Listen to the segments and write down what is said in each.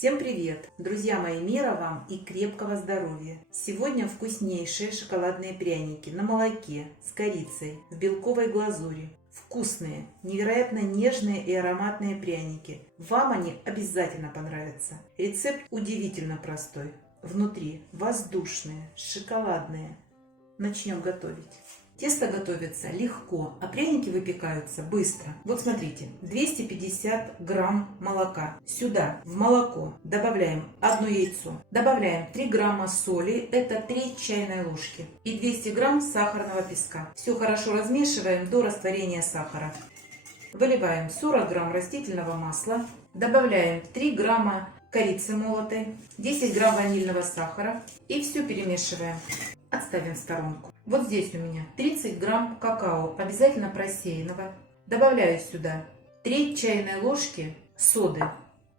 Всем привет! Друзья мои, мира вам и крепкого здоровья! Сегодня вкуснейшие шоколадные пряники на молоке с корицей в белковой глазури. Вкусные, невероятно нежные и ароматные пряники. Вам они обязательно понравятся. Рецепт удивительно простой. Внутри воздушные, шоколадные. Начнем готовить. Тесто готовится легко, а пряники выпекаются быстро. Вот смотрите, 250 грамм молока. Сюда в молоко добавляем 1 яйцо. Добавляем 3 грамма соли, это 3 чайные ложки. И 200 грамм сахарного песка. Все хорошо размешиваем до растворения сахара. Выливаем 40 грамм растительного масла. Добавляем 3 грамма корицы молотой, 10 грамм ванильного сахара. И все перемешиваем. Отставим в сторонку. Вот здесь у меня 30 грамм какао, обязательно просеянного. Добавляю сюда 3 чайные ложки соды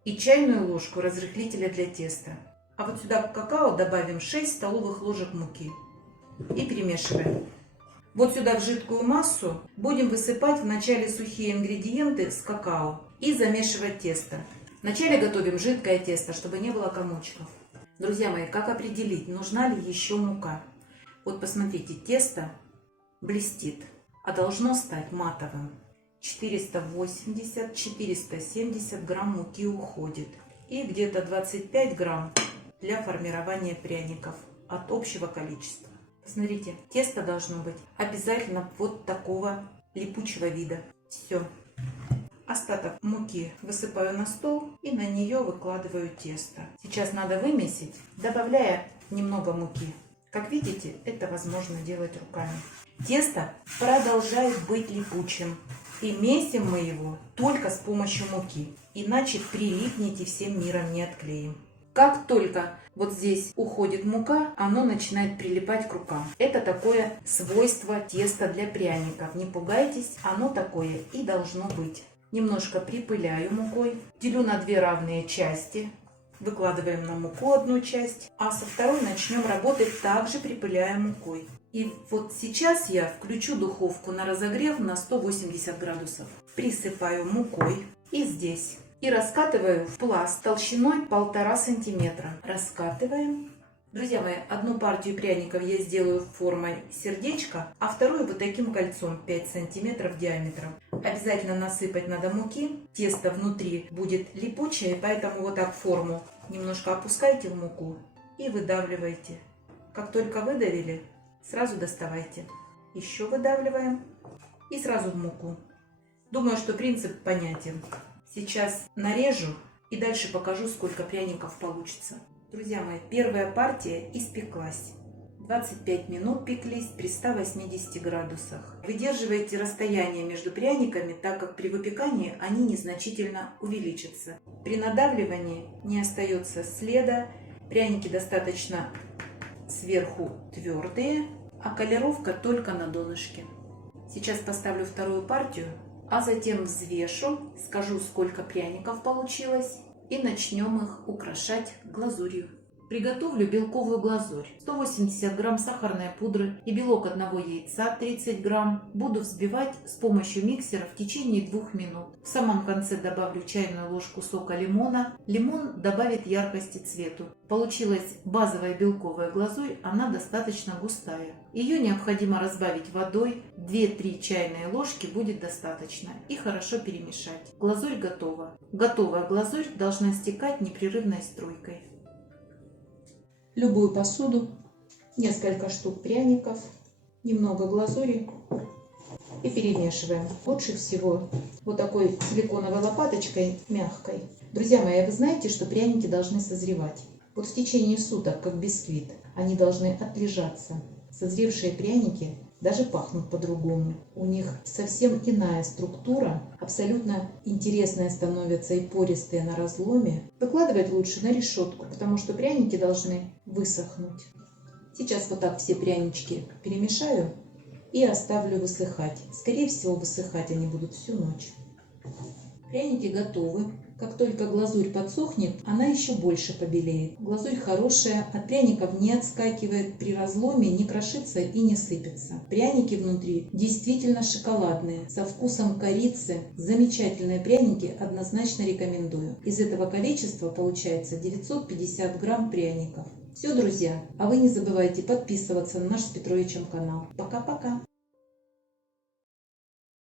и чайную ложку разрыхлителя для теста. А вот сюда к какао добавим 6 столовых ложек муки и перемешиваем. Вот сюда в жидкую массу будем высыпать вначале сухие ингредиенты с какао и замешивать тесто. Вначале готовим жидкое тесто, чтобы не было комочков. Друзья мои, как определить, нужна ли еще мука? Вот посмотрите, тесто блестит, а должно стать матовым. 480-470 грамм муки уходит. И где-то 25 грамм для формирования пряников от общего количества. Посмотрите, тесто должно быть обязательно вот такого липучего вида. Все. Остаток муки высыпаю на стол и на нее выкладываю тесто. Сейчас надо вымесить, добавляя немного муки. Как видите, это возможно делать руками. Тесто продолжает быть липучим. И месим мы его только с помощью муки. Иначе прилипнете всем миром, не отклеим. Как только вот здесь уходит мука, оно начинает прилипать к рукам. Это такое свойство теста для пряников. Не пугайтесь, оно такое и должно быть. Немножко припыляю мукой. Делю на 2 равные части. Выкладываем на муку одну часть, а со второй начнем работать, также припыляя мукой. И вот сейчас я включу духовку на разогрев на 180 градусов. Присыпаю мукой и здесь. И раскатываю в пласт толщиной 1,5 сантиметра. Раскатываем. Друзья мои, одну партию пряников я сделаю формой сердечка, а вторую вот таким кольцом 5 сантиметров диаметром. Обязательно насыпать надо муки. Тесто внутри будет липучее, поэтому вот так форму немножко опускайте в муку и выдавливайте. Как только выдавили, сразу доставайте. Еще выдавливаем и сразу в муку. Думаю, что принцип понятен. Сейчас нарежу и дальше покажу, сколько пряников получится. Друзья мои, первая партия испеклась. 25 минут пеклись при 180 градусах. Выдерживайте расстояние между пряниками, так как при выпекании они незначительно увеличатся. При надавливании не остается следа. Пряники достаточно сверху твердые, а колеровка только на донышке. Сейчас поставлю вторую партию, а затем взвешу, скажу, сколько пряников получилось. И начнем их украшать глазурью. Приготовлю белковую глазурь. 180 грамм сахарной пудры и белок 1 яйца 30 грамм буду взбивать с помощью миксера в течение 2 минут. В самом конце добавлю чайную ложку сока лимона. Лимон добавит яркости цвету. Получилась базовая белковая глазурь, она достаточно густая. Ее необходимо разбавить водой, 2-3 чайные ложки будет достаточно, и хорошо перемешать. Глазурь готова. Готовая глазурь должна стекать непрерывной струйкой. Любую посуду, несколько штук пряников, немного глазури и перемешиваем. Лучше всего вот такой силиконовой лопаточкой, мягкой. Друзья мои, вы знаете, что пряники должны созревать. Вот в течение суток, как бисквит, они должны отлежаться. Созревшие пряники даже пахнут по-другому. У них совсем иная структура, абсолютно интересные становятся и пористые на разломе. Выкладывать лучше на решетку, потому что пряники должны высохнуть. Сейчас вот так все прянички перемешаю и оставлю высыхать. Скорее всего, высыхать они будут всю ночь. Пряники готовы. Как только глазурь подсохнет, она еще больше побелеет. Глазурь хорошая, от пряников не отскакивает, при разломе не крошится и не сыпется. Пряники внутри действительно шоколадные, со вкусом корицы. Замечательные пряники, однозначно рекомендую. Из этого количества получается 950 грамм пряников. Все, друзья, а вы не забывайте подписываться на наш с Петровичем канал. Пока-пока!